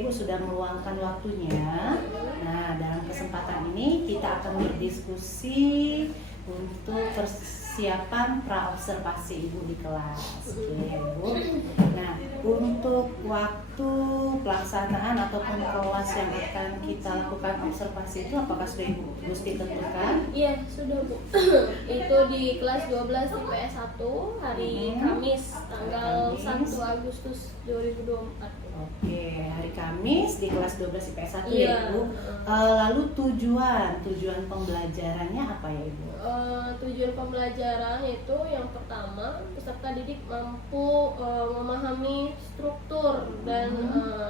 Ibu sudah meluangkan waktunya. Nah, dalam kesempatan ini kita akan berdiskusi untuk persiapan praobservasi Ibu di kelas. Oke, Ibu. Nah, untuk waktu pelaksanaan ataupun kelas yang akan kita lakukan observasi itu apakah sudah Ibu Gusti tentukan? Iya, sudah Bu. Itu di kelas 12 IPS 1 hari Kamis tanggal 1 Agustus 2024. Oke, hari Kamis di kelas 12 IPS 1 Iya. ya Ibu. Lalu tujuan pembelajarannya apa ya Ibu? Tujuan pembelajaran itu yang pertama peserta didik mampu memahami struktur dan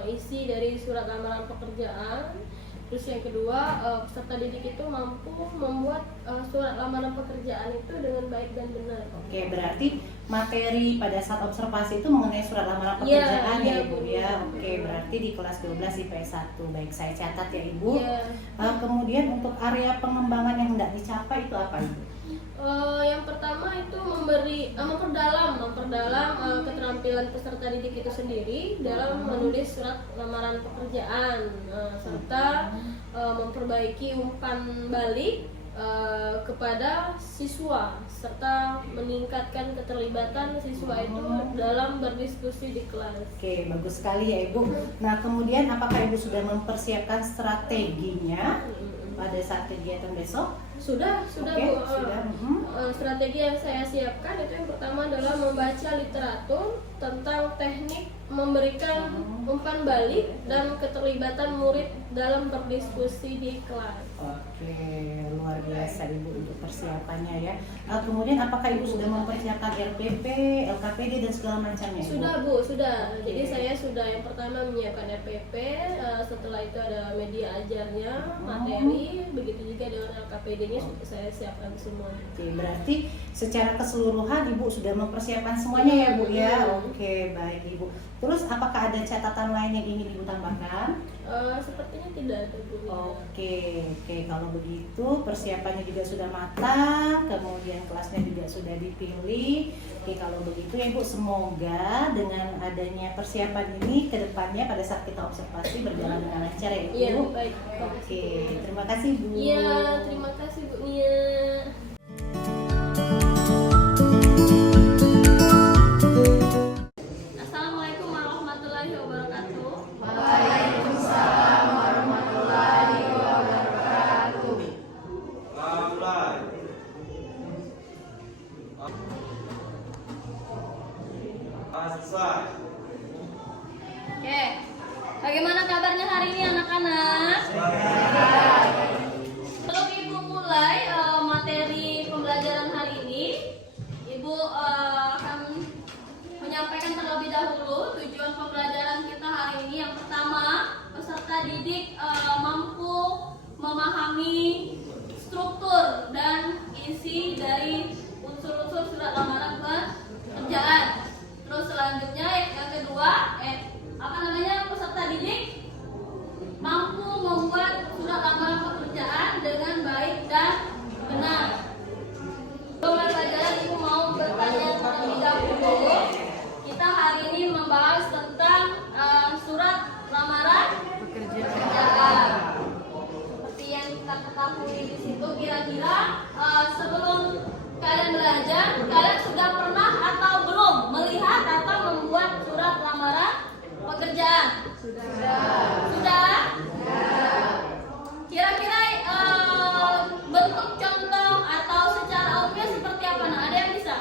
isi dari surat lamaran pekerjaan. Terus yang kedua, peserta didik itu mampu membuat surat lamaran pekerjaan itu dengan baik dan benar. Oke, berarti materi pada saat observasi itu mengenai surat lamaran pekerjaan ya Ibu ya. Oke, berarti di kelas 12 IPS 1. Baik, saya catat ya Ibu. Kemudian untuk area pengembangan yang hendak dicapai itu apa Ibu? Yang pertama itu memperdalam keterampilan peserta didik itu sendiri dalam menulis surat lamaran pekerjaan, serta memperbaiki umpan balik kepada siswa, serta meningkatkan keterlibatan siswa itu dalam berdiskusi di kelas. Oke, bagus sekali ya Ibu. Nah, kemudian apakah Ibu sudah mempersiapkan strateginya pada saat kegiatan besok? Sudah Oke, Bu. sudah. Strategi yang saya siapkan itu yang pertama adalah membaca literatur tentang teknik memberikan umpan balik dan keterlibatan murid dalam berdiskusi di kelas. Oke, luar biasa Ibu untuk persiapannya ya. Kemudian apakah Ibu sudah mempersiapkan RPP, LKPD dan segala macamnya? Ibu? Sudah Bu, sudah. Jadi saya sudah yang pertama menyiapkan RPP, setelah itu ada media ajarnya, materi, begitu juga dengan LKPD-nya sudah saya siapkan semua. Oke, berarti secara keseluruhan Ibu sudah mempersiapkan semuanya ya Bu ya. Oke, baik Ibu. Terus apakah ada catatan lain yang ingin Ibu tambahkan? Sepertinya tidak ada Bu. Oke, kalau begitu persiapannya juga sudah matang, kemudian kelasnya juga sudah dipilih. Oke, kalau begitu ya Ibu, semoga dengan adanya persiapan ini ke depannya pada saat kita observasi berjalan dengan lancar ya Ibu. Iya, baik. Oke, terima kasih Bu. Iya, terima kasih Bu Nia. Assalamualaikum warahmatullahi wabarakatuh. Waalaikumsalam warahmatullahi wabarakatuh. Selesai. Oke, bagaimana kabarnya hari ini anak-anak? Sebelum Ibu mulai materi pembelajaran hari ini, Ibu akan menyampaikan terlebih dahulu tujuan pembelajaran kita hari ini. Yang pertama, peserta didik mampu memahami struktur dan isi dari unsur-unsur surat lamaran pekerjaan. Terus selanjutnya yang kedua, peserta didik mampu membuat surat lamaran pekerjaan dengan baik dan benar. Sebelum pelajaran Ibu mau bertanya terlebih dahulu. Kita hari ini membahas tentang surat lamaran pekerjaan. Seperti yang kita ketahui di situ, kira-kira sebelum kalian belajar, kalian sudah pernah atau belum melihat atau membuat surat lamaran pekerjaan? Sudah? Kira-kira bentuk contoh atau secara umumnya seperti apa? Nah, ada yang bisa?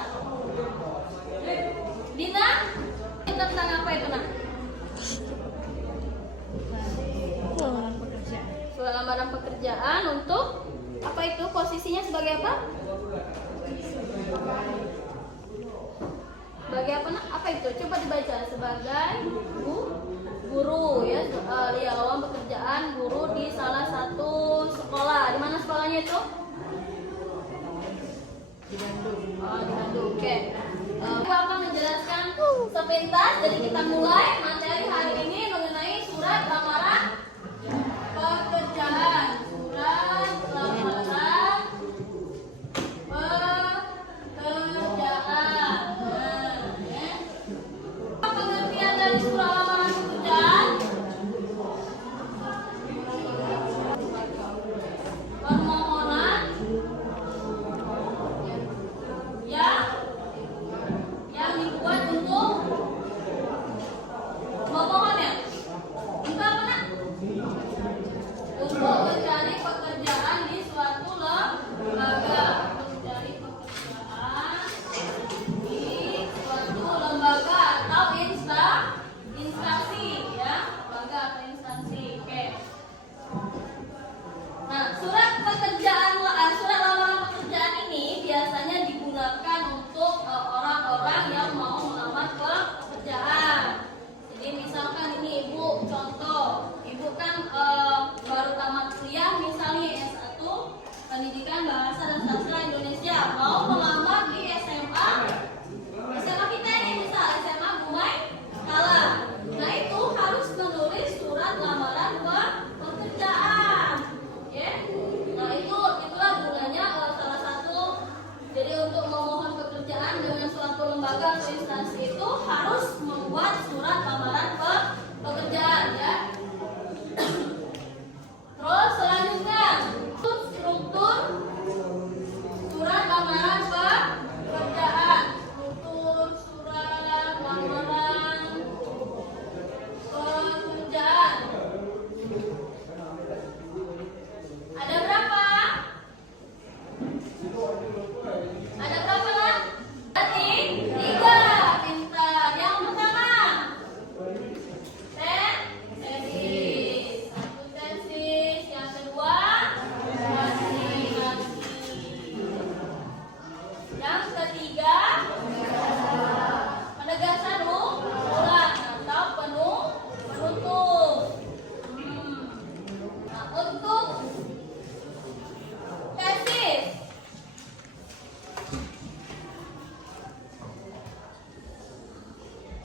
Dina? Tentang apa itu, Nak? Surat lamaran pekerjaan untuk apa itu? Posisinya sebagai apa? Sebagai apa, Nak? Apa itu? Coba dibaca. Sebagai guru ya, lowongan pekerjaan guru di salah satu sekolah. Di mana sekolahnya itu? Di Bandung. Oh, di Bandung. Oke. Aku akan menjelaskan sepintas. Jadi kita mulai materi hari ini mengenai surat lamaran pekerjaan. Surat lamaran pekerjaan. Pengertian dari surat lamaran pekerjaan Untuk mencari pekerjaan di suatu lembaga. Mencari pekerjaan di suatu lembaga atau instansi ya, lembaga atau instansi. Oke. Nah, surat lamaran pekerjaan ini biasanya digunakan untuk orang-orang yang mau melamar pekerjaan. Jadi misalkan ini Ibu, contoh, Ibu kan baru tamat kuliah misalnya S1 Pendidikan Bahasa dan Sastra Indonesia, mau melamar di SMA kita ini misal SMA Gumai Kala. Nah, itu harus menulis surat lamaran pekerjaan. Ya. Nah, itulah gunanya salah satu. Jadi untuk memohon pekerjaan dengan suatu lembaga atau instansi itu harus membuat surat lamaran pekerjaan ya. Terus selanjutnya struktur surat lamaran pekerjaan. Struktur surat lamaran pekerjaan. Ada berapa? Ada berapa lah? Berarti 3. Pintar. Yang pertama tesis. 1 tesis. Yang kedua presentasi. Yang ketiga penegasan ulang atau penutup. Nah,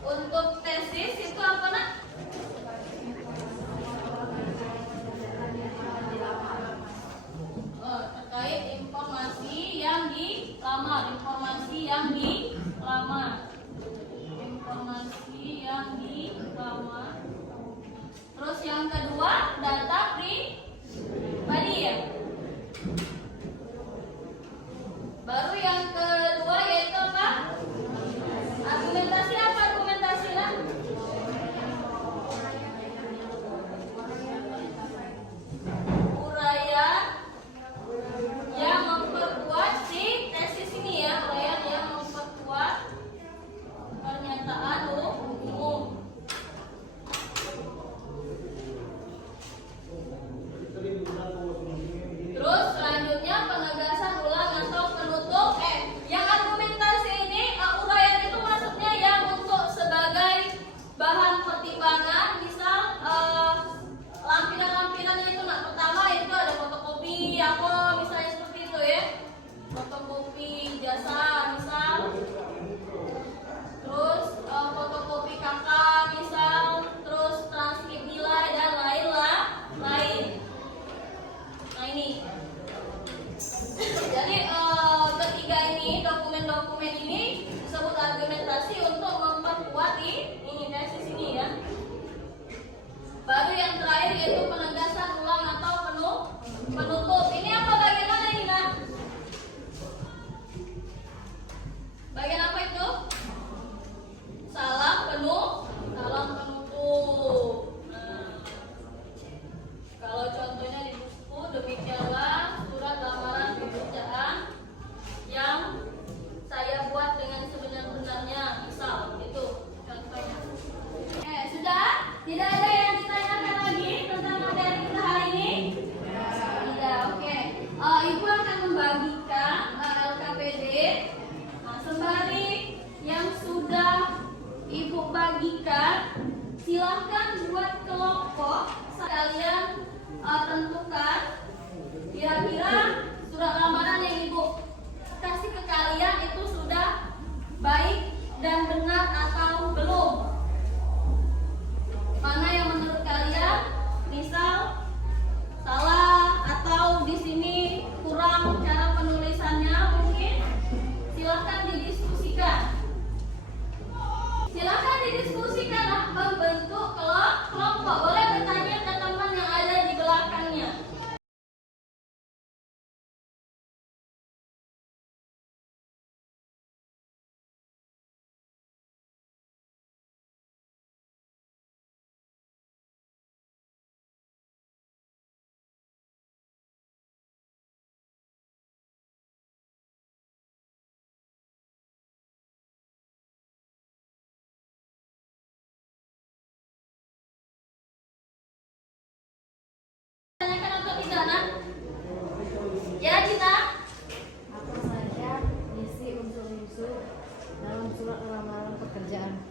untuk tesis itu apa nak? Terkait informasi yang dilamar. Informasi yang dilamar. Terus yang kedua data pribadi ya. Baru yang kedua yaitu apa? Argumentasi. Apa argumentasi lah? Uraian yang memperkuat si tesis ini ya. Uraian yang memperkuat pernyataan umum. Terus selanjutnya penegasan ulang atau penutup. Yang argumentasi ini uraian itu maksudnya yang untuk sebagai bahan pertimbangan. Misal lampiran-lampirannya itu nak, pertama itu ada fotokopi apa misalnya seperti itu ya. Fotokopi jasa misal. Terus fotokopi KK misal, terus transkrip nilai dan lain. Nah ini. Jadi ketiga ini dokumen-dokumen ini disebut argumentasi untuk memperkuat ini tesis ini ya. Baru yang terakhir yaitu penegasan ulang atau penutup. Ini apa bagian mana ini nak? Bagian apa itu? Salam penutup. Nah, kalau contohnya di buku demikianlah surat lamaran pekerjaan yang saya buat dengan sebenar-benarnya. Misal itu contohnya. Sudah? Tidak ada yang ditanyakan lagi tentang materi kita hari ini? Tidak. nak? Ya, Cina. Apa saja isi unsur-unsur dalam surat lamaran pekerjaan?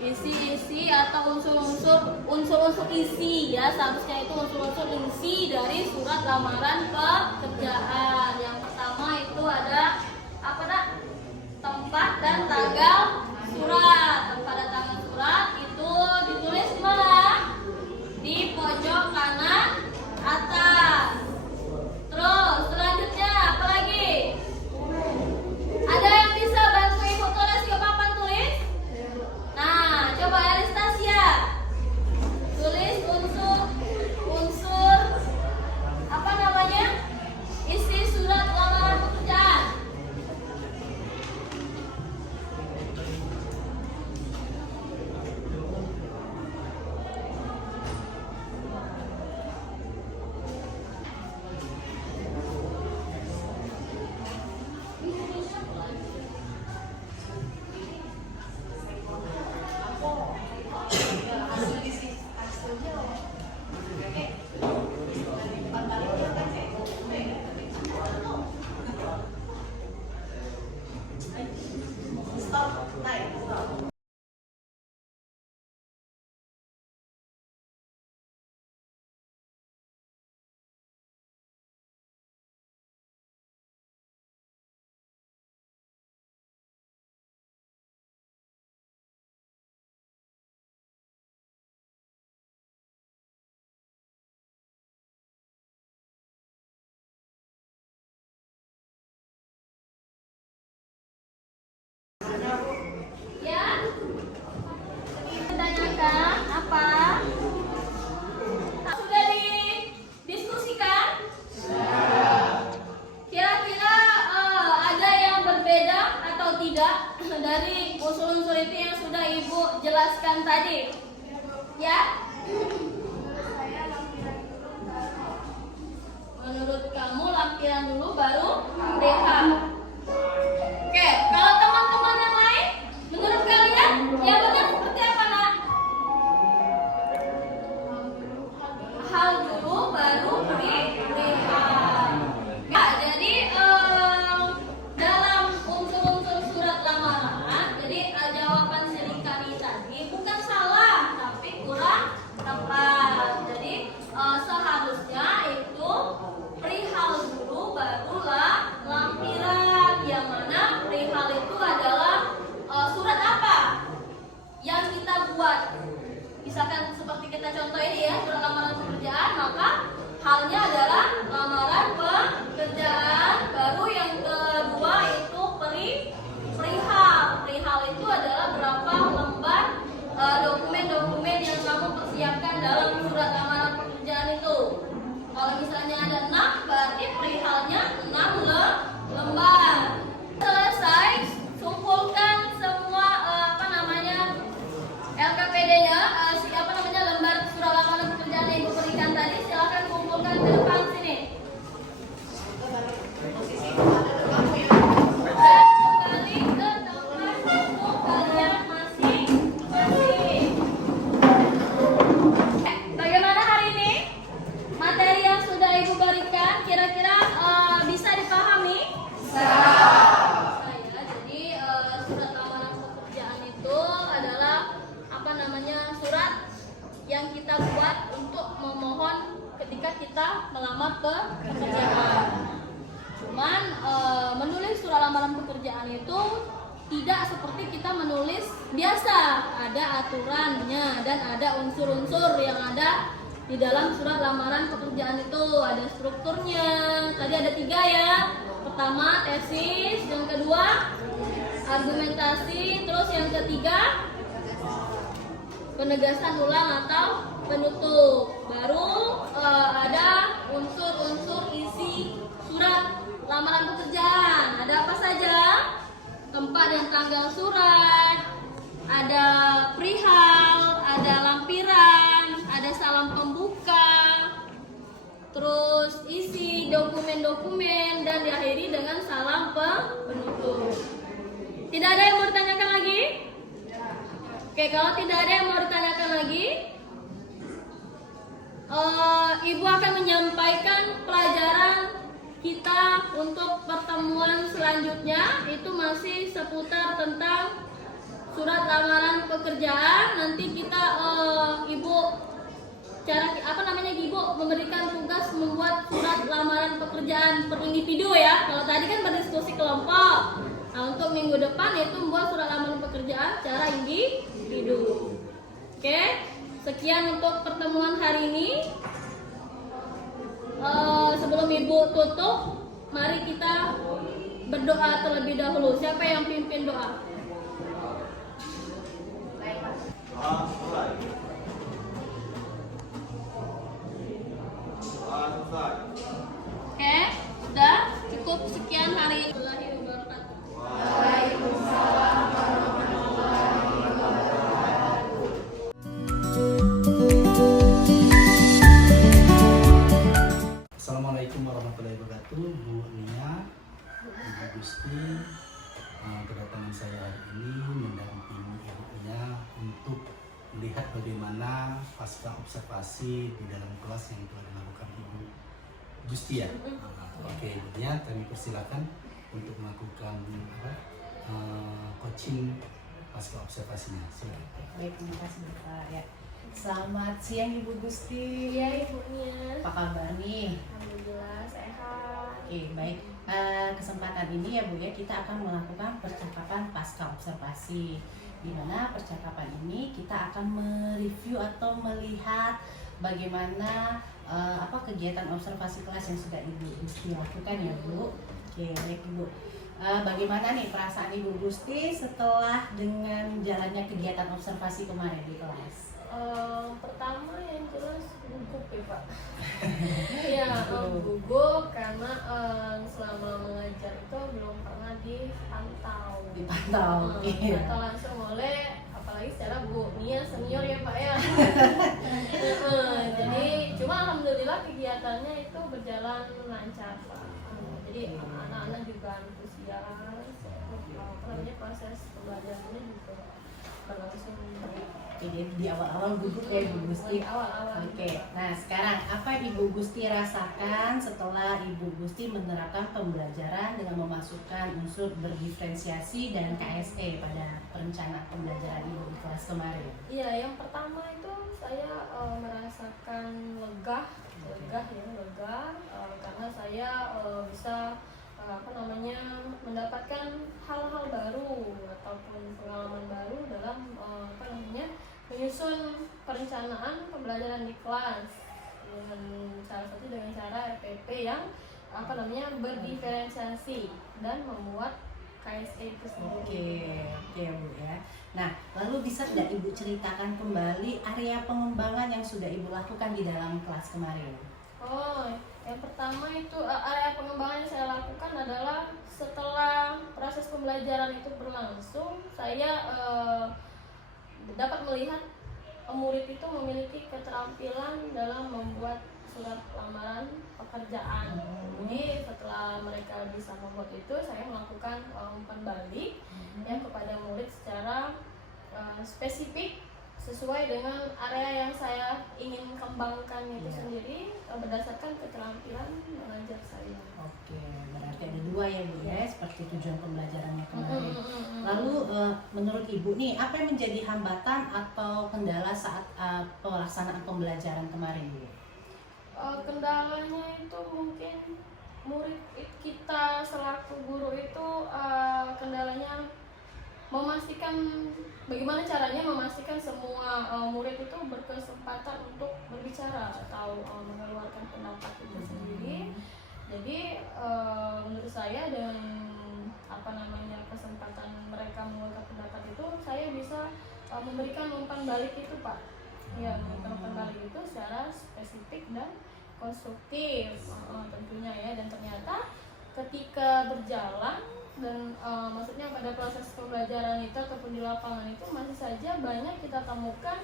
Isi-isi atau unsur-unsur isi ya, seharusnya itu unsur-unsur isi dari surat lamaran pekerjaan. Yang pertama itu ada apa nak? Tempat dan tanggal surat. Tempat dan tanggal surat itu ditulis di mana? Di pojok kanan atas. Terus selanjutnya apa lagi? Ada yang bisa bantu ibu tulis ke papan tulis? Nah, coba Elistasia tulis unsur apa namanya? Isi surat lamaran pekerjaan. Ya, ditanyakan apa? Sudah didiskusikan? Kira-kira ada yang berbeda atau tidak dari unsur-unsur itu yang sudah ibu jelaskan tadi? Ya? Menurut kamu lampiran dulu baru perihal. Oke, kalau teman-teman yang lain, menurut kalian yang benar seperti apa nak? Hal dulu baru perihal. Ya, jadi dalam unsur-unsur surat lamaran, jadi jawaban Serikani tadi bukan salah, tapi kurang tepat. Jadi seharusnya itu perihal dulu barulah lampiran, yang mana perihal itu adalah surat apa yang kita buat. Misalkan seperti kita contoh ini ya, surat lamaran pekerjaan, maka halnya adalah lamaran pekerjaan. Baru yang kedua itu perihal. Perihal itu adalah berapa lembar dokumen-dokumen yang kamu persiapkan dalam surat lamaran pekerjaan itu. Kalau misalnya ada 6, berarti perihalnya 6 lembar. Selesai, kumpulkan semua LKPD-nya, lembar surat lamaran pekerjaan yang ibu berikan tadi. Silakan kumpulkan ke depan sini. Dan kembali ke tempat untuk kalian masing-masing. Bagaimana hari ini? Materi yang sudah ibu berikan kira-kira bisa dipahami? Jadi surat lamaran pekerjaan itu adalah surat yang kita buat untuk memohon ketika kita melamar pekerjaan. Cuman menulis surat lamaran pekerjaan itu tidak seperti kita menulis biasa. Ada aturannya dan ada unsur-unsur yang ada di dalam surat lamaran pekerjaan itu. Ada strukturnya. Tadi ada 3 ya. Pertama tesis, yang kedua argumentasi, terus yang ketiga penegasan ulang atau penutup. Baru ada unsur-unsur isi surat lamaran pekerjaan. Ada apa saja? Tempat dan tanggal surat, ada perihal, ada lampiran, ada salam pembuka, terus isi dokumen-dokumen, dan diakhiri dengan salam penutup. Tidak ada yang mau ditanyakan lagi? Oke, kalau tidak ada yang mau ditanyakan lagi, Ibu akan menyampaikan pelajaran kita untuk pertemuan selanjutnya. Itu masih seputar tentang surat lamaran pekerjaan. Nanti kita Ibu Ibu memberikan tugas membuat surat lamaran pekerjaan per individu ya. Kalau tadi kan berdiskusi kelompok. Nah, untuk minggu depan itu membuat surat lamaran pekerjaan secara individu. Oke, sekian untuk pertemuan hari ini. Sebelum Ibu tutup, mari kita berdoa terlebih dahulu. Siapa yang pimpin doa? Selesai. Selesai. Oke, sudah cukup sekian hari ini. Assalamualaikum warahmatullahi wabarakatuh. Bu Nia, Ibu Gusti, kedatangan saya hari ini mendampingi Ibu Nia untuk melihat bagaimana pasca observasi di dalam kelas yang telah dilakukan Ibu Gusti ya. Oke, Ibu Nia, kami persilakan untuk melakukan coaching pasca observasinya. Silakan. Baik, terima kasih Bapak ya. Selamat siang Ibu Gusti. Iya, Ibunya. Apa kabar nih? Alhamdulillah sehat. Oke, baik. Kesempatan ini ya Bu ya, kita akan melakukan percakapan pasca observasi. Di mana percakapan ini kita akan mereview atau melihat bagaimana kegiatan observasi kelas yang sudah Ibu Gusti lakukan ya Bu. Oke, baik Ibu. Bagaimana nih perasaan Ibu Gusti setelah dengan jalannya kegiatan observasi kemarin di kelas? Pertama yang jelas gugup ya Pak. Ya gugup karena selama mengajar itu belum pernah dipantau. Dipantau langsung oleh, apalagi secara Bu Nia senior ya Pak ya. Jadi cuma alhamdulillah kegiatannya itu berjalan lancar Pak. Jadi anak-anak juga antusias. Proses pembelajarannya juga berlangsung baik. Jadi di awal-awal gugup ya Ibu Gusti. Awal-awal. Oke. Nah sekarang apa Ibu Gusti rasakan setelah Ibu Gusti menerapkan pembelajaran dengan memasukkan unsur berdiferensiasi dan KSE pada perencanaan pembelajaran Ibu di kelas kemarin? Iya, yang pertama itu saya merasakan lega karena saya bisa mendapatkan hal-hal baru ataupun pengalaman baru dalam menyusun perencanaan pembelajaran di kelas dengan salah satu dengan cara RPP yang berdiferensiasi dan membuat KSE itu sendiri. Oke Bu ya. Nah, lalu bisa tidak Ibu ceritakan kembali area pengembangan yang sudah Ibu lakukan di dalam kelas kemarin? Yang pertama itu area pengembangan yang saya lakukan adalah setelah proses pembelajaran itu berlangsung, saya dapat melihat murid itu memiliki keterampilan dalam membuat surat lamaran pekerjaan. Jadi setelah mereka bisa membuat itu, saya melakukan umpan balik kepada murid secara spesifik sesuai dengan area yang saya ingin kembangkan itu sendiri berdasarkan keterampilan mengajar saya. Oke, berarti ada dua ya Bu ya, seperti tujuan pembelajarannya kemarin. Lalu menurut Ibu nih, apa yang menjadi hambatan atau kendala saat pelaksanaan pembelajaran kemarin Bu? Kendalanya itu mungkin murid kita selaku guru itu kendalanya bagaimana caranya memastikan semua murid itu berkesempatan untuk berbicara atau mengeluarkan pendapat itu sendiri. Jadi menurut saya dengan kesempatan mereka mengeluarkan pendapat itu, saya bisa memberikan umpan balik itu Pak. Ya, memberikan umpan balik itu secara spesifik dan konstruktif tentunya ya. Dan ternyata ketika berjalan dan maksudnya pada proses pembelajaran itu ataupun di lapangan itu masih saja banyak kita temukan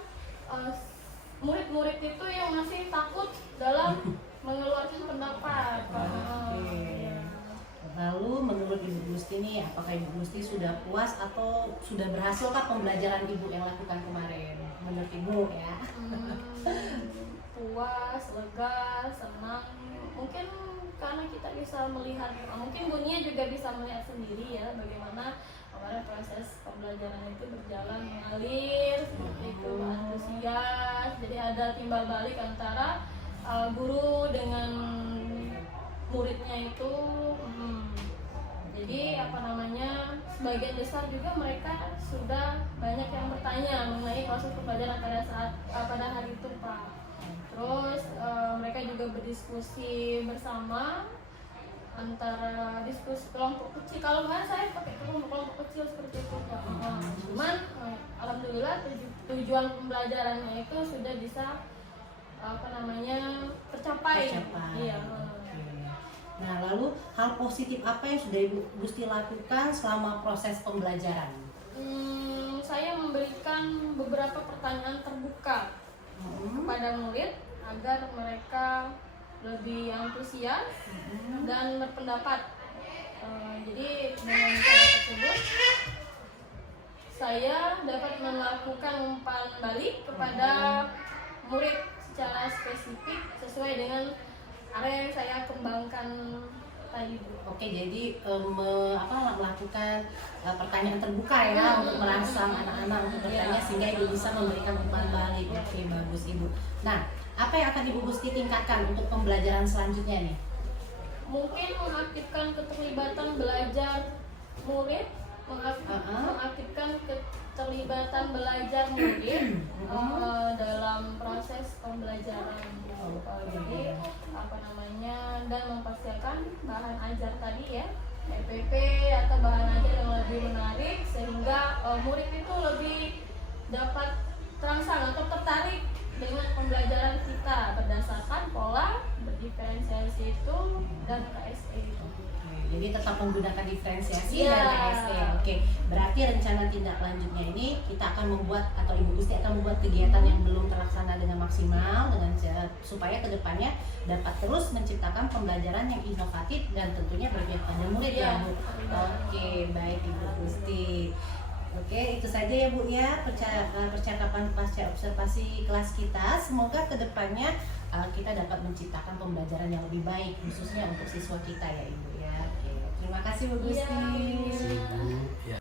murid-murid itu yang masih takut dalam mengeluarkan pendapat. Lalu menurut Ibu Gusti nih, apakah Ibu Gusti sudah puas atau sudah berhasilkah pembelajaran Ibu yang lakukan kemarin? Menurut Ibu ya? Puas, lega, senang. Mungkin karena kita bisa melihat, mungkin Bunia juga bisa melihat sendiri ya bagaimana kemarin proses pembelajaran itu berjalan mengalir seperti itu, antusias. Jadi ada timbal balik antara guru dengan muridnya itu. Jadi sebagian besar juga mereka sudah banyak yang bertanya mengenai proses pembelajaran pada hari itu, Pak. Terus mereka juga berdiskusi bersama antara diskusi kelompok kecil. Kalau kemarin saya pakai kelompok kecil seperti itu, Pak. Cuman alhamdulillah tujuan pembelajarannya itu sudah bisa tercapai. Iya. Nah, lalu hal positif apa yang sudah Ibu Gusti lakukan selama proses pembelajaran? Saya memberikan beberapa pertanyaan terbuka kepada murid agar mereka lebih antusias dan berpendapat. Jadi dengan cara tersebut saya dapat melakukan umpan balik kepada murid secara spesifik sesuai dengan area yang saya kembangkan tadi, Bu. Oke, jadi melakukan pertanyaan terbuka ya untuk merangsang anak-anak untuk bertanya sehingga Ibu bisa memberikan umpan balik. Oke, bagus Ibu. Nah, apa yang akan Ibu Gusti tingkatkan untuk pembelajaran selanjutnya nih? Mungkin mengaktifkan keterlibatan belajar murid, mengaktifkan keterlibatan belajar murid dalam proses pembelajaran. Jadi dan mempersiapkan bahan ajar tadi ya, EPP atau bahan ajar yang lebih menarik sehingga murid itu lebih dapat terangsang atau tertarik dengan pembelajaran kita berdasarkan pola berdiferensiasi itu dan KSE itu. Jadi tetap menggunakan diferensiasi dan KSE. Oke, berarti rencana tindak lanjutnya ini kita akan membuat atau Ibu Gusti akan membuat kegiatan yang belum terlaksana dengan maksimal supaya kedepannya dapat terus menciptakan pembelajaran yang inovatif dan tentunya berpihak pada murid ya, Bu. Oke, baik Ibu Gusti. Oke, itu saja ya Bu ya percakapan pasca observasi kelas kita. Semoga kedepannya kita dapat menciptakan pembelajaran yang lebih baik khususnya untuk siswa kita ya Ibu ya. Oke, terima kasih Bu Gusti. Ibu, ya.